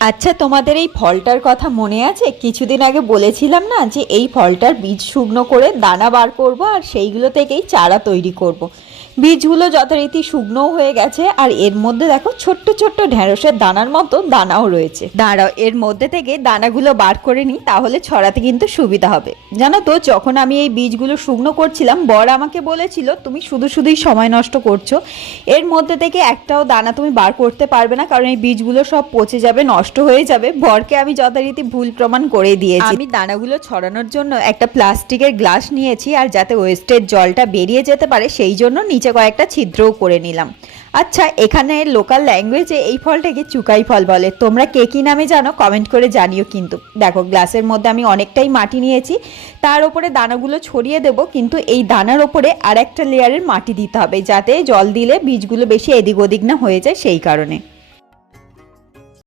আচ্ছা, তোমাদের এই ফলটার কথা মনে আছে? কিছুদিন আগে বলেছিলাম না যে এই ফলটার বীজ শুকনো করে দানা বার করব আর সেইগুলো থেকেই চারা তৈরি করব। বীজগুলো যথারীতি শুকনোও হয়ে গেছে আর এর মধ্যে দেখো ছোট্ট ছোট্ট ঢেঁড়সের দানার মতো দানাও রয়েছে। দাঁড়াও, এর মধ্যে থেকে দানাগুলো বার করে নিই, তাহলে ছড়াতে কিন্তু সুবিধা হবে। জানো তো, যখন আমি এই বীজগুলো শুকনো করছিলাম, বর আমাকে বলেছিল তুমি শুধু শুধুই সময় নষ্ট করছো, এর মধ্যে থেকে একটাও দানা তুমি বার করতে পারবে না, কারণ এই বীজগুলো সব পচে যাবে, নষ্ট হয়ে যাবে। বরকে আমি যথারীতি ভুল প্রমাণ করে দিয়েছি। আমি দানাগুলো ছড়ানোর জন্য একটা প্লাস্টিকের গ্লাস নিয়েছি, আর যাতে ওয়েস্টের জলটা বেরিয়ে যেতে পারে সেই জন্য নিচে কয়েকটা ছিদ্রও করে নিলাম। আচ্ছা, এখানে লোকাল ল্যাঙ্গুয়েজে এই ফলটাকে চুকাই ফল বলে। তোমরা কে কী নামে জানো কমেন্ট করে জানিও। কিন্তু দেখো, গ্লাসের মধ্যে আমি অনেকটাই মাটি নিয়েছি, তার ওপরে দানাগুলো ছড়িয়ে দেব, কিন্তু এই দানার ওপরে আর একটা লেয়ারের মাটি দিতে হবে, যাতে জল দিলে বীজগুলো বেশি এদিক ওদিক না হয়ে যায়, সেই কারণে।